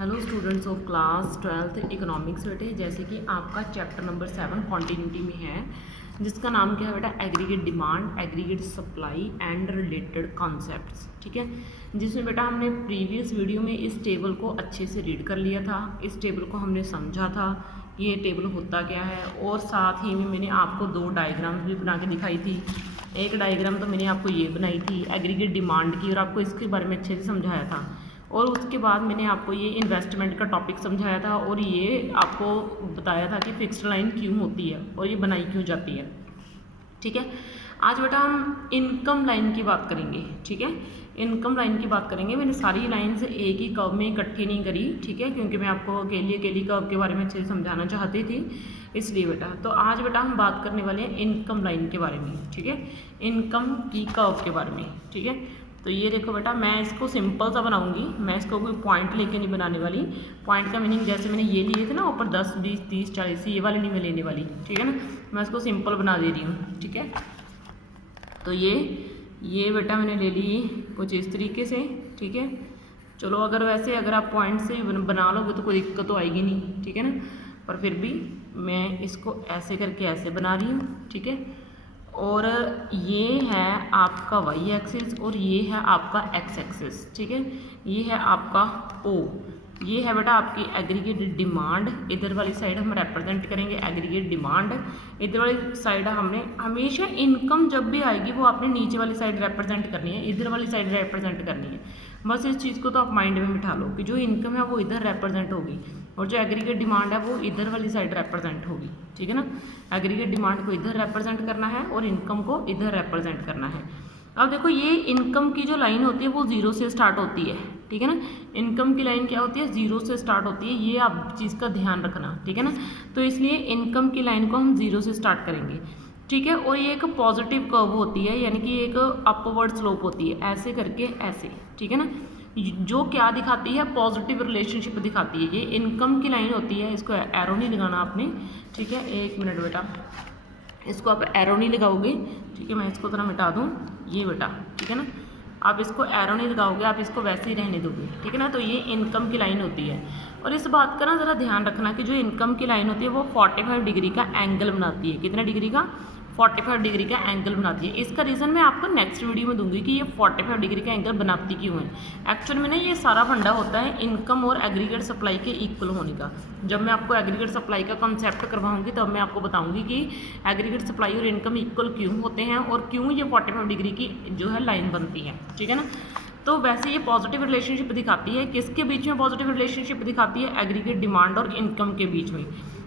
Hello students of class 12th economics बेटे, जैसे कि आपका चैप्टर नंबर 7 कॉन्टीन्यूटी में है, जिसका नाम क्या है बेटा, aggregate demand, aggregate supply and related concepts. ठीक है, जिसमें बेटा हमने प्रीवियस वीडियो में इस टेबल को अच्छे से रीड कर लिया था, इस टेबल को हमने समझा था ये टेबल होता क्या है, और साथ ही में मैंने आपको दो डायग्राम्स भी बना के दिखाई थी। एक डायग्राम तो मैंने आपको ये बनाई थी एग्रीगेट डिमांड की, और आपको इसके बारे में अच्छे से समझाया था। और उसके बाद मैंने आपको ये इन्वेस्टमेंट का टॉपिक समझाया था, और ये आपको बताया था कि फिक्स्ड लाइन क्यों होती है और ये बनाई क्यों जाती है। ठीक है, आज बेटा हम इनकम लाइन की बात करेंगे। ठीक है, इनकम लाइन की बात करेंगे। मैंने सारी लाइंस एक ही कर्व में इकट्ठी नहीं करी, ठीक है, क्योंकि मैं आपको अकेली कर्व के बारे में अच्छे से समझाना चाहती थी, इसलिए बेटा। तो आज बेटा हम बात करने वाले हैं इनकम लाइन के बारे में। ठीक है, इनकम की कर्व के बारे में। ठीक है, तो ये देखो बेटा, मैं इसको सिंपल सा बनाऊंगी, मैं इसको कोई पॉइंट लेके नहीं बनाने वाली। पॉइंट का मीनिंग जैसे मैंने ये लिए थे ना ऊपर 10, 20, 30, 40, ये वाले नहीं मैं लेने वाली। ठीक है ना, मैं इसको सिंपल बना दे रही हूँ। ठीक है, तो ये बेटा मैंने ले ली कुछ इस तरीके से। ठीक है, चलो अगर आप पॉइंट से बना लोगे तो कोई दिक्कत तो आएगी नहीं। ठीक है ना, पर फिर भी मैं इसको ऐसे करके ऐसे बना रही हूँ। ठीक है, और ये है आपका वाई एक्सिस और ये है आपका एक्स एक्सिस। ठीक है, ये है आपका ओ, ये है बेटा आपकी एग्रीगेट डिमांड। इधर वाली साइड हम रिप्रेजेंट करेंगे एग्रीगेट डिमांड, इधर वाली साइड हमने हमेशा इनकम जब भी आएगी वो आपने नीचे वाली साइड रिप्रेजेंट करनी है, इधर वाली साइड रिप्रेजेंट करनी है। बस इस चीज़ को तो आप माइंड में बिठा लो कि जो इनकम है वो इधर रिप्रेजेंट होगी और जो एग्रीगेट डिमांड है वो इधर वाली साइड रिप्रेजेंट होगी। ठीक है ना, एग्रीगेट डिमांड को इधर रिप्रेजेंट करना है और इनकम को इधर रिप्रेजेंट करना है। अब देखो, ये इनकम की जो लाइन होती है वो जीरो से स्टार्ट होती है। ठीक है ना, इनकम की लाइन क्या होती है, जीरो से स्टार्ट होती है, ये आप चीज़ का ध्यान रखना। ठीक है ना, तो इसलिए इनकम की लाइन को हम जीरो से स्टार्ट करेंगे। ठीक है, और ये एक पॉजिटिव कर्व होती है, यानी कि एक अपवर्ड स्लोप होती है, ऐसे करके ऐसे। ठीक है ना, जो क्या दिखाती है, पॉजिटिव रिलेशनशिप दिखाती है। ये इनकम की लाइन होती है, इसको एरो नहीं लगाना आपने। ठीक है, एक मिनट बेटा, इसको आप एरो नहीं लगाओगे। ठीक है, मैं इसको थोड़ा मिटा दूँ, ये बेटा। ठीक है ना, आप इसको एरो नहीं लगाओगे, आप इसको वैसे ही रहने दोगे। ठीक है ना, तो ये इनकम की लाइन होती है। और इस बात का ना ज़रा ध्यान रखना कि जो इनकम की लाइन होती है वो 45 डिग्री का एंगल बनाती है। कितना डिग्री का? 45 डिग्री का एंगल बनाती है। इसका रीज़न मैं आपको नेक्स्ट वीडियो में दूंगी कि ये 45 डिग्री का एंगल बनाती क्यों है। एक्चुअल में ना ये सारा फंडा होता है इनकम और एग्रीगेट सप्लाई के इक्वल होने का। जब मैं आपको एग्रीगेट सप्लाई का कॉन्सेप्ट करवाऊंगी तब मैं आपको बताऊंगी कि एग्रीगेट सप्लाई और इनकम इक्वल क्यों होते हैं और क्यों ये 45 डिग्री की जो है लाइन बनती है। ठीक है ना, तो वैसे ये पॉजिटिव रिलेशनशिप दिखाती है, किसके बीच में पॉजिटिव रिलेशनशिप दिखाती है, एग्रीगेट डिमांड और इनकम के बीच में,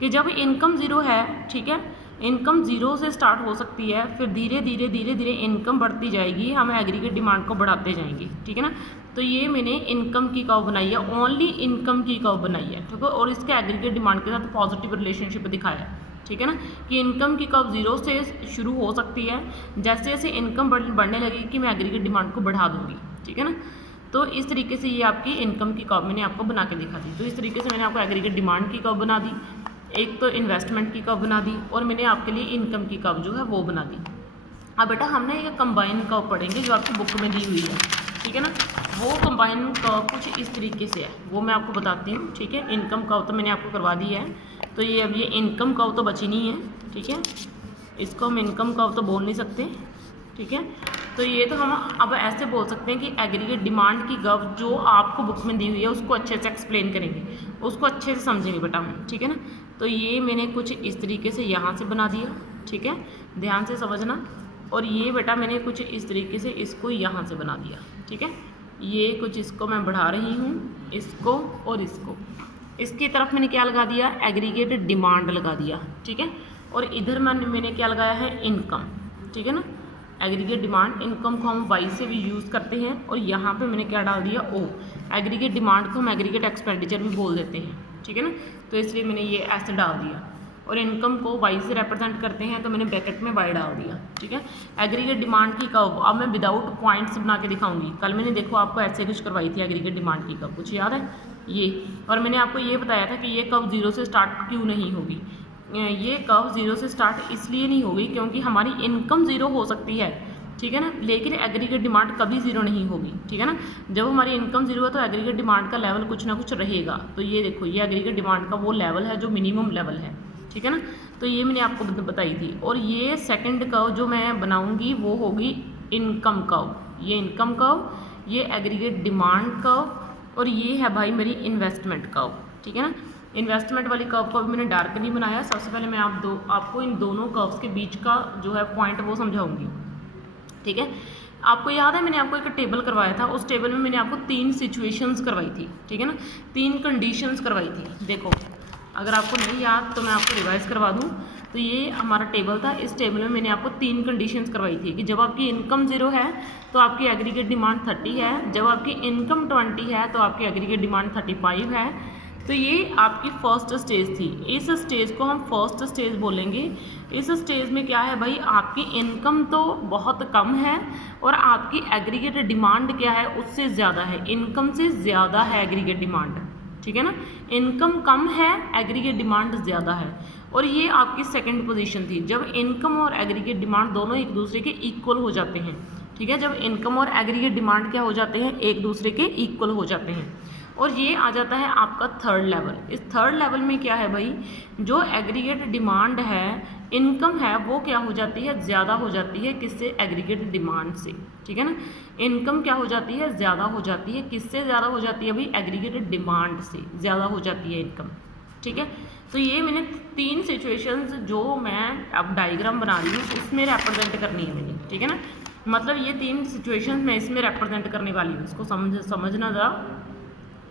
कि जब इनकम ज़ीरो है, ठीक है, इनकम ज़ीरो से स्टार्ट हो सकती है, फिर धीरे धीरे इनकम बढ़ती जाएगी, हम एग्रीगेट डिमांड को बढ़ाते जाएंगे। ठीक है ना, तो ये मैंने इनकम की कर्व बनाई है, ओनली इनकम की कर्व बनाई है। ठीक है, और इसके एग्रीगेट डिमांड के साथ पॉजिटिव रिलेशनशिप दिखाया है। ठीक है ना, कि इनकम की कर्व जीरो से शुरू हो सकती है, जैसे जैसे इनकम बढ़ने लगेगी कि मैं एग्रीगेट डिमांड को बढ़ा दूंगी। ठीक है ना, तो इस तरीके से ये आपकी इनकम की कर्व मैंने आपको बना के दिखा दी। तो इस तरीके से मैंने आपको एग्रीगेट डिमांड की कर्व बना दी, एक तो इन्वेस्टमेंट की कर्व बना दी, और मैंने आपके लिए इनकम की कर्व जो है वो बना दी। अब बेटा हमने ये कंबाइन कर्व पढ़ेंगे जो आपकी बुक में दी हुई है। ठीक है ना, वो कंबाइन कर्व कुछ इस तरीके से है, वो मैं आपको बताती हूँ। ठीक है, इनकम कर्व तो मैंने आपको करवा दी है, तो ये अब ये इनकम कर्व तो बची नहीं है। ठीक है, इसको हम इनकम कर्व तो बोल नहीं सकते। ठीक है, तो ये तो हम अब ऐसे बोल सकते हैं कि एग्रीगेट डिमांड की कर्व जो आपको बुक में दी हुई है उसको अच्छे से एक्सप्लेन करेंगे, उसको अच्छे से समझेंगे बेटा हम। ठीक है ना, तो ये मैंने कुछ इस तरीके से यहाँ से बना दिया। ठीक है, ध्यान से समझना। और ये बेटा मैंने कुछ इस तरीके से इसको यहाँ से बना दिया। ठीक है, ये कुछ इसको मैं बढ़ा रही हूँ, इसको और इसको, इसकी तरफ मैंने क्या लगा दिया, एग्रीगेट डिमांड लगा दिया। ठीक है, और इधर मैंने क्या लगाया है, इनकम। ठीक है ना, एग्रीगेट डिमांड, इनकम को हम वाई से भी यूज़ करते हैं, और यहाँ पे मैंने क्या डाल दिया, ओ। एग्रीगेट डिमांड को हम एग्रीगेट एक्सपेंडिचर भी बोल देते हैं। ठीक है ना, तो इसलिए मैंने ये ऐसे डाल दिया, और इनकम को वाई से रिप्रेजेंट करते हैं तो मैंने ब्रैकेट में वाई डाल दिया। ठीक है, एग्रीगेट डिमांड की कर्व अब मैं विदाउट पॉइंट्स बना के दिखाऊंगी। कल मैंने देखो आपको ऐसे कुछ करवाई थी एग्रीगेट डिमांड की कर्व, कुछ याद है ये, और मैंने आपको ये बताया था कि ये कर्व जीरो से स्टार्ट क्यों नहीं होगी। ये कर्व जीरो से स्टार्ट इसलिए नहीं होगी क्योंकि हमारी इनकम ज़ीरो हो सकती है, ठीक है ना, लेकिन एग्रीगेट डिमांड कभी ज़ीरो नहीं होगी, ठीक है ना। जब हमारी इनकम ज़ीरो है तो एग्रीगेट डिमांड का लेवल कुछ ना कुछ रहेगा। तो ये देखो, ये एग्रीगेट डिमांड का वो लेवल है जो मिनिमम लेवल है, ठीक है ना। तो ये मैंने आपको बताई थी। और ये सेकंड कर्व जो मैं बनाऊंगी वो होगी इनकम कर्व, ये इनकम कर्व, ये एग्रीगेट डिमांड कर्व, और ये है भाई मेरी इन्वेस्टमेंट कर्व, ठीक है ना। इन्वेस्टमेंट वाली कर्व को भी मैंने डार्क नहीं बनाया। सबसे पहले मैं आपको इन दोनों कर्व्स के बीच का जो है पॉइंट वो समझाऊंगी, ठीक है। आपको याद है मैंने आपको एक टेबल करवाया था, उस टेबल में मैंने आपको 3 सिचुएशंस करवाई थी, ठीक है ना, 3 कंडीशंस करवाई थी। देखो, अगर आपको नहीं याद तो मैं आपको रिवाइज करवा दूं। तो ये हमारा टेबल था, इस टेबल में मैंने आपको 3 कंडीशंस करवाई थी कि जब आपकी इनकम 0 है तो आपकी एग्रीगेट डिमांड 30 है, जब आपकी इनकम 20 है तो आपकी एग्रीगेट डिमांड 35 है। तो ये आपकी फर्स्ट स्टेज थी। इस स्टेज को हम फर्स्ट स्टेज बोलेंगे। इस स्टेज में क्या है भाई, आपकी इनकम तो बहुत कम है और आपकी एग्रीगेट डिमांड क्या है, उससे ज़्यादा है, इनकम से ज़्यादा है एग्रीगेट डिमांड, ठीक है ना। इनकम कम है, एग्रीगेट डिमांड ज़्यादा है। और ये आपकी सेकंड पोजीशन थी, जब इनकम और एग्रीगेट डिमांड दोनों एक दूसरे के इक्वल हो जाते हैं, ठीक है। जब इनकम और एग्रीगेट डिमांड क्या हो जाते हैं, एक दूसरे के इक्वल हो जाते हैं। और ये आ जाता है आपका थर्ड लेवल। इस थर्ड लेवल में क्या है भाई, जो एग्रीगेट डिमांड है, इनकम है, वो क्या हो जाती है, ज़्यादा हो जाती है, किससे, एग्रीगेट डिमांड से, ठीक है ना। इनकम क्या हो जाती है, ज़्यादा हो जाती है, किससे ज़्यादा हो जाती है भाई, एग्रीगेट डिमांड से ज़्यादा हो जाती है इनकम, ठीक है। तो ये मैंने 3 सिचुएशंस जो मैं अब डायग्राम बना रही हूँ इसमें रिप्रेजेंट करनी है मैंने, ठीक है ना। मतलब ये 3 सिचुएशंस मैं इसमें रिप्रेजेंट करने वाली हूँ। इसको समझना ज़रा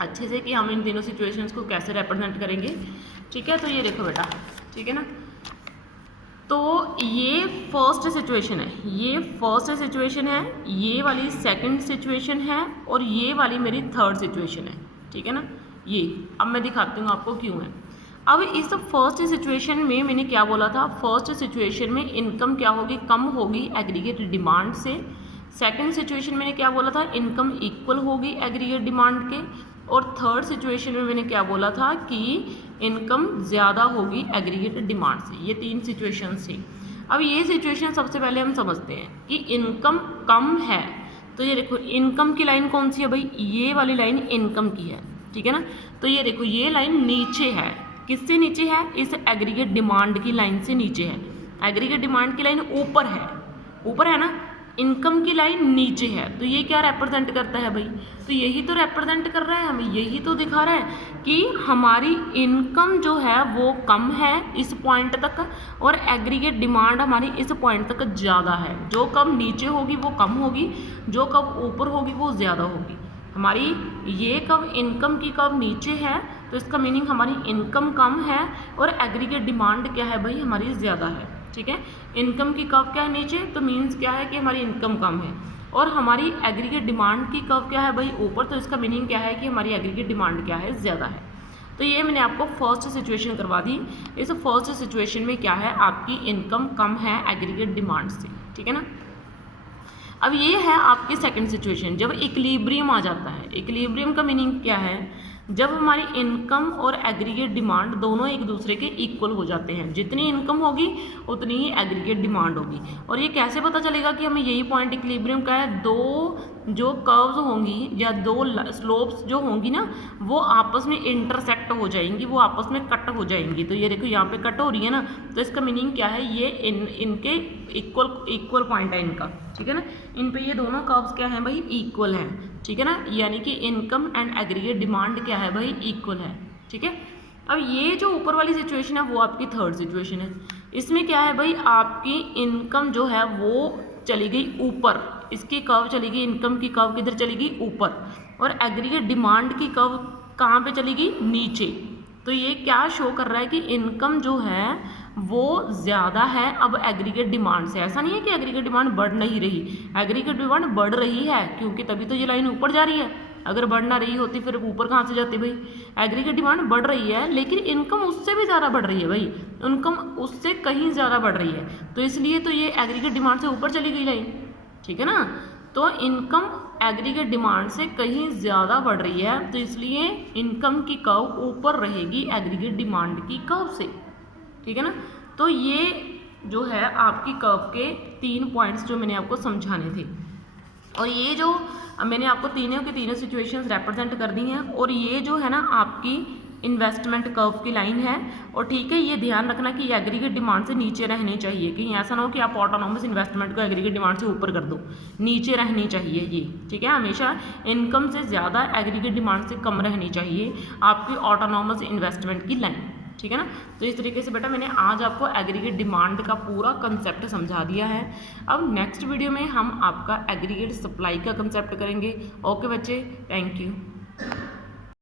अच्छे से कि हम इन तीनों सिचुएशंस को कैसे रिप्रेजेंट करेंगे, ठीक है। तो ये देखो बेटा, ठीक है ना। तो ये फर्स्ट सिचुएशन है, ये फर्स्ट सिचुएशन है, ये वाली सेकंड सिचुएशन है, और ये वाली मेरी थर्ड सिचुएशन है, ठीक है ना। ये अब मैं दिखाती हूँ आपको क्यों है। अब इस फर्स्ट सिचुएशन में मैंने क्या बोला था, फर्स्ट सिचुएशन में इनकम क्या होगी, कम होगी एग्रीगेट डिमांड से। सेकंड सिचुएशन मैंने क्या बोला था, इनकम इक्वल होगी एग्रीगेट डिमांड के। और थर्ड सिचुएशन में मैंने क्या बोला था कि इनकम ज़्यादा होगी एग्रीगेट डिमांड से। ये 3 सिचुएशन थी। अब ये सिचुएशन सबसे पहले हम समझते हैं कि इनकम कम है। तो ये देखो, इनकम की लाइन कौन सी है भाई, ये वाली लाइन इनकम की है, ठीक है ना। तो ये देखो, ये लाइन नीचे है, किससे नीचे है, इस एग्रीगेट डिमांड की लाइन से नीचे है। एग्रीगेट डिमांड की लाइन ऊपर है ना, इनकम की लाइन नीचे है। तो ये क्या रिप्रेजेंट करता है भाई, तो यही तो रिप्रेजेंट कर रहा है हमें, यही तो दिखा रहा है कि हमारी इनकम जो है वो कम है इस पॉइंट तक, और एग्रीगेट डिमांड हमारी इस पॉइंट तक ज़्यादा है। जो कब नीचे होगी वो कम होगी, जो कब ऊपर होगी वो ज़्यादा होगी। हमारी ये कब इनकम की कब नीचे है, तो इसका मीनिंग हमारी इनकम कम है और एग्रीगेट डिमांड क्या है भाई, हमारी ज़्यादा है, ठीक है। इनकम की कर्व क्या है, नीचे, तो मीन्स क्या है कि हमारी इनकम कम है, और हमारी एग्रीगेट डिमांड की कर्व क्या है भाई, ऊपर, तो इसका मीनिंग क्या है कि हमारी एग्रीगेट डिमांड क्या है, ज़्यादा है। तो ये मैंने आपको फर्स्ट सिचुएशन करवा दी। इस फर्स्ट सिचुएशन में क्या है, आपकी इनकम कम है एग्रीगेट डिमांड से, ठीक है ना। अब ये है आपकी सेकंड सिचुएशन, जब इक्विलिब्रियम आ जाता है। इक्विलिब्रियम का मीनिंग क्या है, जब हमारी इनकम और एग्रीगेट डिमांड दोनों एक दूसरे के इक्वल हो जाते हैं। जितनी इनकम होगी उतनी ही एग्रीगेट डिमांड होगी। और ये कैसे पता चलेगा कि हमें यही पॉइंट इक्विलिब्रियम का है, दो जो कर्व्स होंगी या दो स्लोप्स जो होंगी ना, वो आपस में इंटरसेक्ट हो जाएंगी, वो आपस में कट हो जाएंगी। तो ये देखो, यहाँ पे कट हो रही है ना, तो इसका मीनिंग क्या है, ये इनके इक्वल पॉइंट है इनका, ठीक है ना। इन पे ये दोनों कर्व्स क्या हैं भाई, इक्वल हैं, ठीक है ना। यानी कि इनकम एंड एग्रीगेट डिमांड क्या है भाई, इक्वल है, ठीक है। अब ये जो ऊपर वाली सिचुएशन है वो आपकी थर्ड सिचुएशन है। इसमें क्या है भाई, आपकी इनकम जो है वो चली गई ऊपर, इसकी कर्व चली गई, इनकम की कर्व किधर चली गई, ऊपर, और एग्रीगेट डिमांड की कर्व कहाँ पे चली गई, नीचे। तो ये क्या शो कर रहा है कि इनकम जो है वो ज़्यादा है अब एग्रीगेट डिमांड से। ऐसा नहीं है कि एग्रीगेट डिमांड बढ़ नहीं रही, एग्रीगेट डिमांड बढ़ रही है, क्योंकि तभी तो ये लाइन ऊपर जा रही है। अगर बढ़ ना रही होती फिर ऊपर कहाँ से जाती भाई। एग्रीगेट डिमांड बढ़ रही है, लेकिन इनकम उससे भी ज़्यादा बढ़ रही है भाई, इनकम उससे कहीं ज़्यादा बढ़ रही है, तो इसलिए तो ये एग्रीगेट डिमांड से ऊपर चली गई लाइन, ठीक है ना। तो इनकम एग्रीगेट डिमांड से कहीं ज़्यादा बढ़ रही है, तो इसलिए इनकम की कर्व ऊपर रहेगी एग्रीगेट डिमांड की कर्व से, ठीक है ना। तो ये जो है आपकी कर्व के 3 पॉइंट्स जो मैंने आपको समझाने थे, और ये जो मैंने आपको तीनों की तीनों सिचुएशंस रिप्रेजेंट कर दी हैं, और ये जो है ना आपकी इन्वेस्टमेंट कर्व की लाइन है। और ठीक है, ये ध्यान रखना कि ये एग्रीगेट डिमांड से नीचे रहनी चाहिए, कहीं ऐसा ना हो कि आप ऑटोनॉमस इन्वेस्टमेंट को एग्रीगेट डिमांड से ऊपर कर दो, नीचे रहनी चाहिए ये, ठीक है। हमेशा इनकम से ज़्यादा एग्रीगेट डिमांड से कम रहनी चाहिए आपकी ऑटोनॉमस इन्वेस्टमेंट की लाइन, ठीक है ना। तो इस तरीके से बेटा मैंने आज आपको एग्रीगेट डिमांड का पूरा कंसेप्ट समझा दिया है। अब नेक्स्ट वीडियो में हम आपका एग्रीगेट सप्लाई का कंसेप्ट करेंगे। ओके बच्चे, थैंक यू।